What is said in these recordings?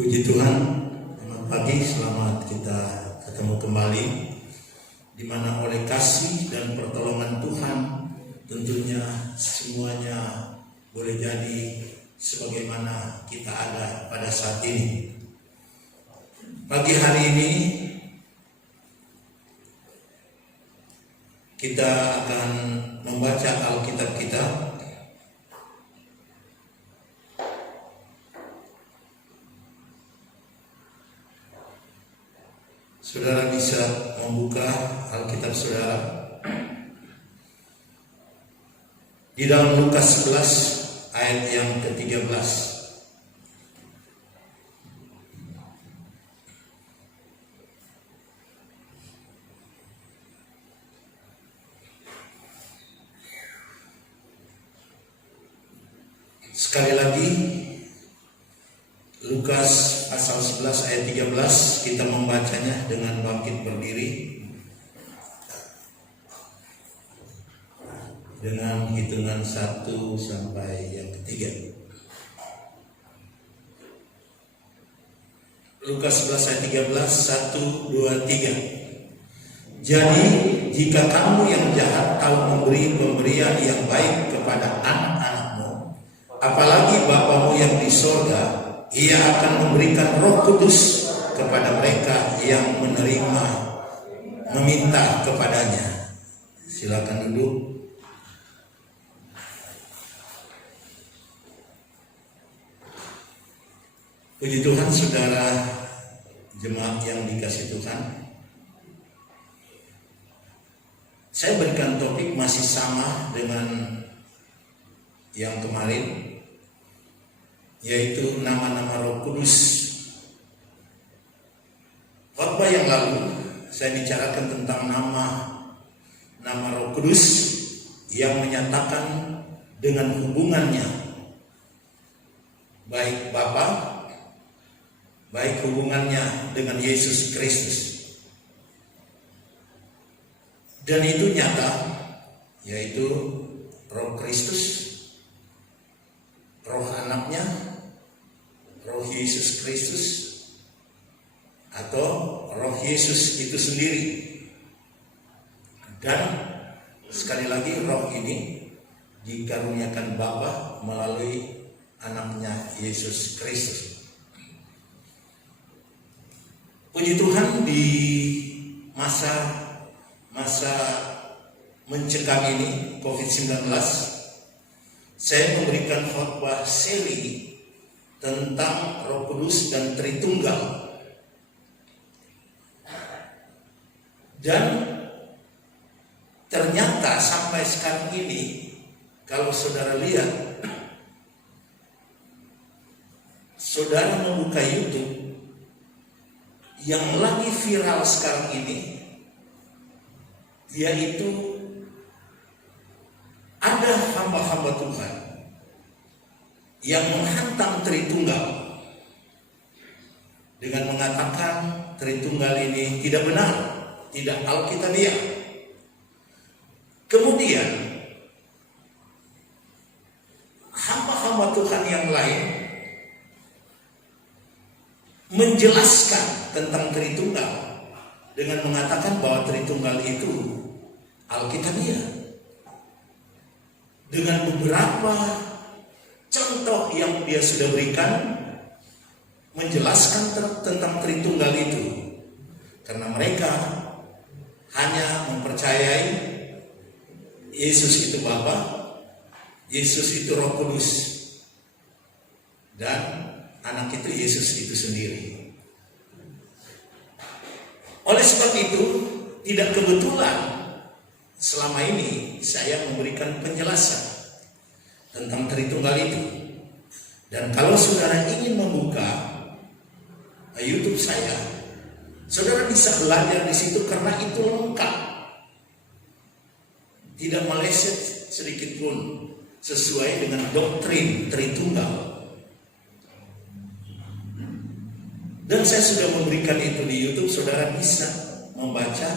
Puji Tuhan, selamat pagi, selamat kita ketemu kembali, di mana oleh kasih dan pertolongan Tuhan tentunya semuanya boleh jadi sebagaimana kita ada pada saat ini. Pagi hari ini kita akan membaca Alkitab kita. Saudara bisa membuka Alkitab saudara di dalam Lukas 11 ayat yang ke-13. Sekali lagi, Lukas pasal 11 ayat 13, kita membacanya dengan bangkit berdiri dengan hitungan 1 sampai yang ketiga. Lukas 11 ayat 13, 1, 2, 3. Jadi jika kamu yang jahat tahu memberi pemberian yang baik kepada anak-anakmu, apalagi Bapamu yang di sorga, Ia akan memberikan Roh Kudus kepada mereka yang meminta kepadanya. Silakan duduk. Puji Tuhan, saudara jemaat yang dikasih Tuhan. Saya berikan topik masih sama dengan yang kemarin, yaitu nama-nama Roh Kudus. Khotbah yang lalu saya bicarakan tentang nama Roh Kudus yang menyatakan dengan hubungannya baik Bapa, baik hubungannya dengan Yesus Kristus. Dan itu nyata, yaitu Roh Kristus, Roh anaknya, Roh Yesus Kristus, atau Roh Yesus itu sendiri. Dan sekali lagi, Roh ini dikaruniakan Bapa melalui anaknya Yesus Kristus. Puji Tuhan, di masa mencekam ini COVID-19, saya memberikan khotbah seri tentang Roh Kudus dan Tritunggal. Dan ternyata sampai sekarang ini, kalau saudara lihat, saudara membuka YouTube, yang lagi viral sekarang ini yaitu ada hamba-hamba Tuhan yang menghantam Tritunggal dengan mengatakan Tritunggal ini tidak benar, tidak alkitabiah. Kemudian hamba-hamba Tuhan yang lain menjelaskan tentang Tritunggal dengan mengatakan bahwa Tritunggal itu alkitabiah, dengan beberapa contoh yang dia sudah berikan menjelaskan tentang Tritunggal itu. Karena mereka hanya mempercayai Yesus itu Bapa, Yesus itu Roh Kudus, dan anak itu Yesus itu sendiri. Oleh sebab itu, tidak kebetulan selama ini saya memberikan penjelasan tentang Tritunggal itu. Dan kalau saudara ingin membuka YouTube saya, saudara bisa belajar di situ karena itu lengkap, tidak meleset sedikit pun, sesuai dengan doktrin Tritunggal. Dan saya sudah memberikan itu di YouTube, saudara bisa membaca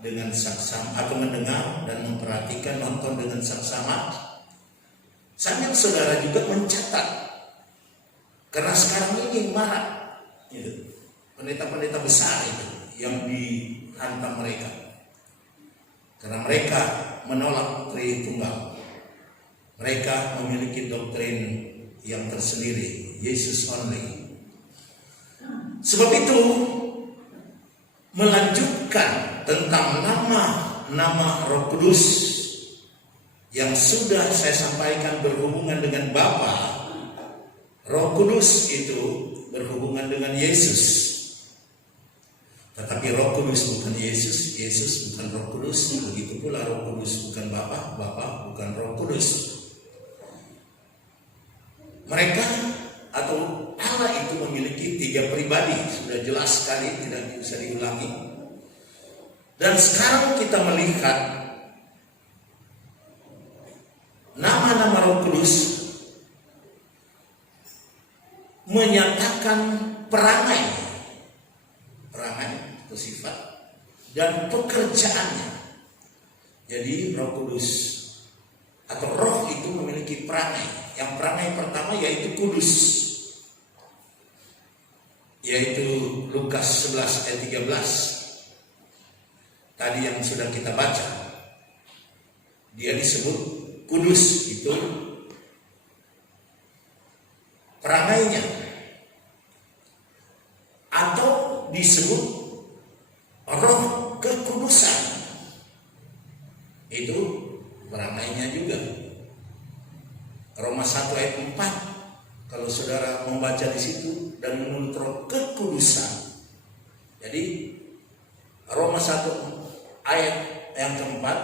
dengan saksama atau mendengar dan memperhatikan, nonton dengan saksama. Sambil saudara juga mencatat Karena sekarang ini marak gitu. Pendeta-pendeta besar itu yang dihantam mereka. Karena mereka menolak Tritunggal. Mereka memiliki doktrin yang tersendiri, Yesus only. Sebab itu melanjutkan tentang nama Roh Kudus yang sudah saya sampaikan berhubungan dengan Bapa. Roh Kudus itu berhubungan dengan Yesus. Tetapi Roh Kudus bukan Yesus, Yesus bukan Roh Kudus. Begitu pula Roh Kudus bukan Bapa, Bapa bukan Roh Kudus. Mereka atau Allah itu memiliki 3 pribadi. Sudah jelas sekali, tidak bisa diulangi. Dan sekarang kita melihat nama-nama Roh Kudus menyatakan perangai itu sifat dan pekerjaannya. Jadi Roh Kudus atau Roh itu memiliki perangai. Yang perangai pertama yaitu kudus, yaitu Lukas 11 ayat 13 tadi yang sudah kita baca. Dia disebut kudus, itu perangainya, atau disebut Roh kekudusan, itu perangainya juga. Roma 1 ayat 4, kalau saudara membaca di situ, dan menurut Roh kekudusan. Jadi Roma 1 ayat yang keempat,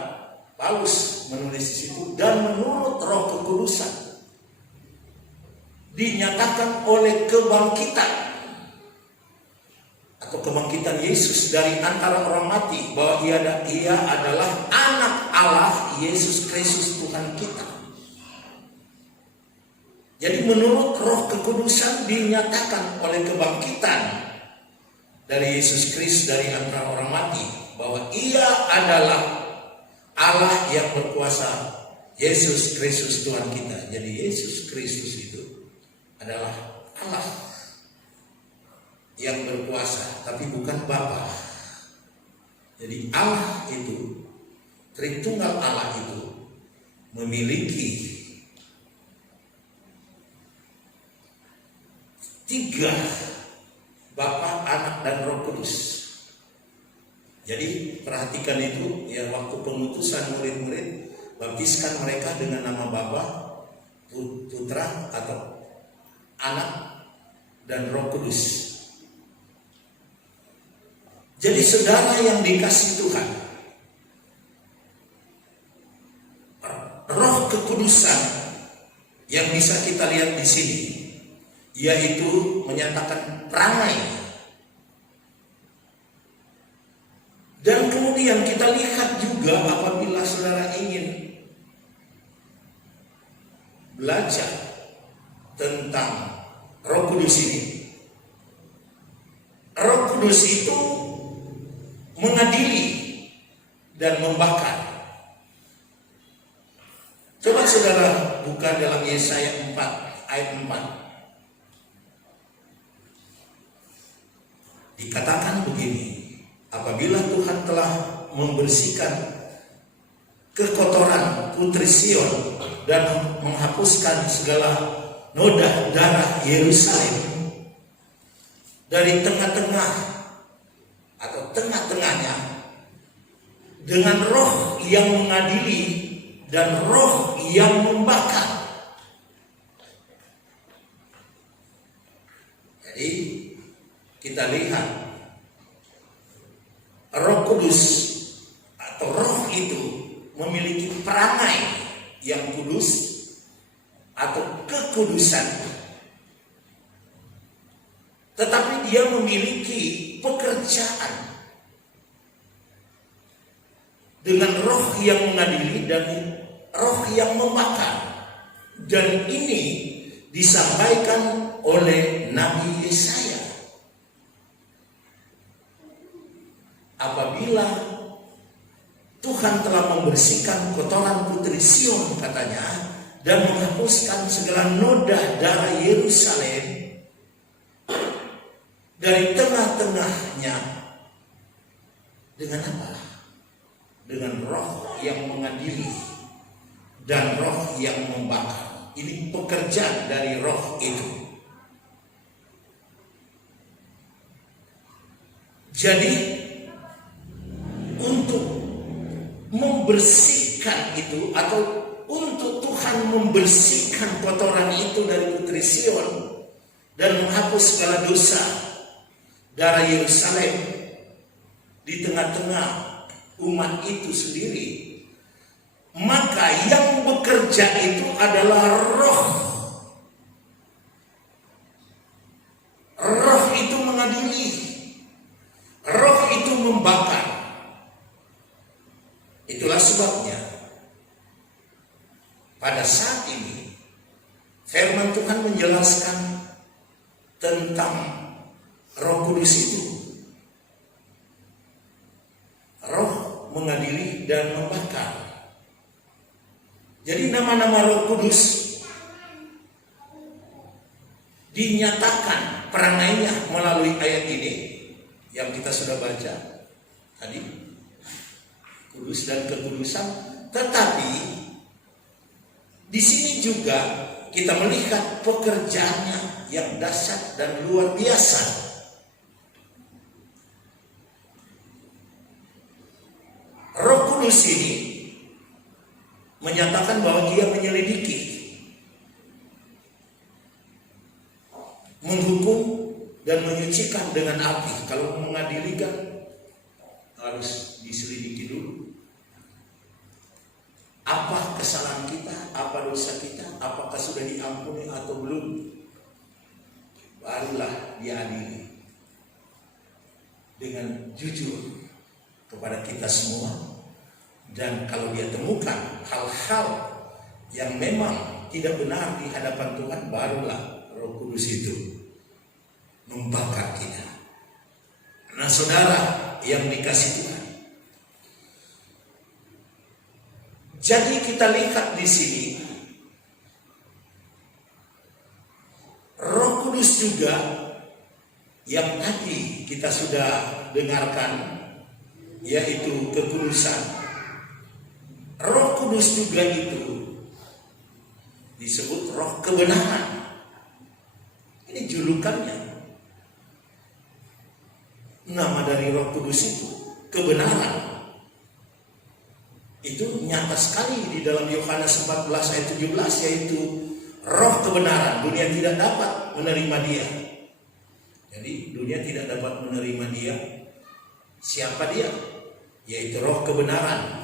Paulus menulis di situ, dan menurut Roh kekudusan dinyatakan oleh kebangkitan atau kebangkitan Yesus dari antara orang mati, bahwa ia adalah anak Allah, Yesus Kristus Tuhan kita. Jadi menurut Roh kekudusan dinyatakan oleh kebangkitan dari Yesus Kristus dari antara orang mati, bahwa ia adalah Allah yang berkuasa, Yesus Kristus Tuhan kita. Jadi Yesus Kristus itu adalah Allah yang berkuasa, tapi bukan Bapa. Jadi Allah itu, Tritunggal Allah itu memiliki 3, Bapa, Anak, dan Roh Kudus. Jadi perhatikan itu ya, waktu pengutusan murid-murid, baptiskan mereka dengan nama Bapa, Putra atau Anak, dan Roh Kudus. Jadi saudara yang dikasih Tuhan, Roh kekudusan yang bisa kita lihat di sini, yaitu menyatakan perangai. Dan kemudian kita lihat juga apabila saudara ingin belajar tentang Roh Kudus ini, Roh Kudus itu mengadili dan membakar. Coba saudara buka dalam Yesaya 4 ayat 4. Dikatakan begini, apabila Tuhan telah membersihkan kekotoran putri Sion dan menghapuskan segala noda darah Yerusalem dari tengah-tengah atau tengah-tengahnya, dengan Roh yang mengadili dan Roh yang membakar. Jadi kita lihat Roh Kudus atau Roh itu memiliki perangai yang kudus atau kekudusan, tetapi dia memiliki pekerjaan dengan Roh yang mengadili dan Roh yang membakar. Dan ini disampaikan oleh Nabi Yesaya. Apabila Tuhan telah membersihkan kotoran putri Sion, katanya, dan menghapuskan segala noda darah Yerusalem tengah-tengahnya dengan apa? Dengan roh yang mengadili dan roh yang membakar. Ini pekerjaan dari roh itu. Jadi untuk membersihkan itu, atau untuk Tuhan membersihkan kotoran itu dari putri Sion dan menghapus segala dosa darah Yerusalem di tengah-tengah umat itu sendiri, maka yang bekerja itu adalah roh. Roh itu mengadili, roh itu membakar. Itulah sebabnya pada saat ini firman Tuhan menjelaskan tentang Roh Kudus itu. Roh mengadili dan membakar. Jadi nama-nama Roh Kudus dinyatakan peranainya melalui ayat ini yang kita sudah baca tadi, kudus dan kekudusan. Tetapi di sini juga kita melihat pekerjaannya yang dahsyat dan luar biasa. Roh Kudus ini menyatakan bahwa dia menyelidiki, menghukum dan menyucikan dengan api. Kalau mengadili kan harus diselidiki dulu. Apa kesalahan kita, apa dosa kita, apakah sudah diampuni atau belum, barulah dia adili dengan jujur kepada kita semua. Dan kalau dia temukan hal-hal yang memang tidak benar di hadapan Tuhan, barulah Roh Kudus itu membakar kita. Nah, saudara yang dikasih Tuhan, jadi kita lihat di sini Roh Kudus juga yang tadi kita sudah dengarkan, yaitu kekudusan. Roh Kudus juga itu disebut roh kebenaran. Ini julukannya. Nama dari Roh Kudus itu kebenaran. Itu nyata sekali di dalam Yohanes 14 ayat 17, yaitu roh kebenaran. Dunia tidak dapat menerima dia. Jadi dunia tidak dapat menerima dia. Siapa dia? Yaitu roh kebenaran.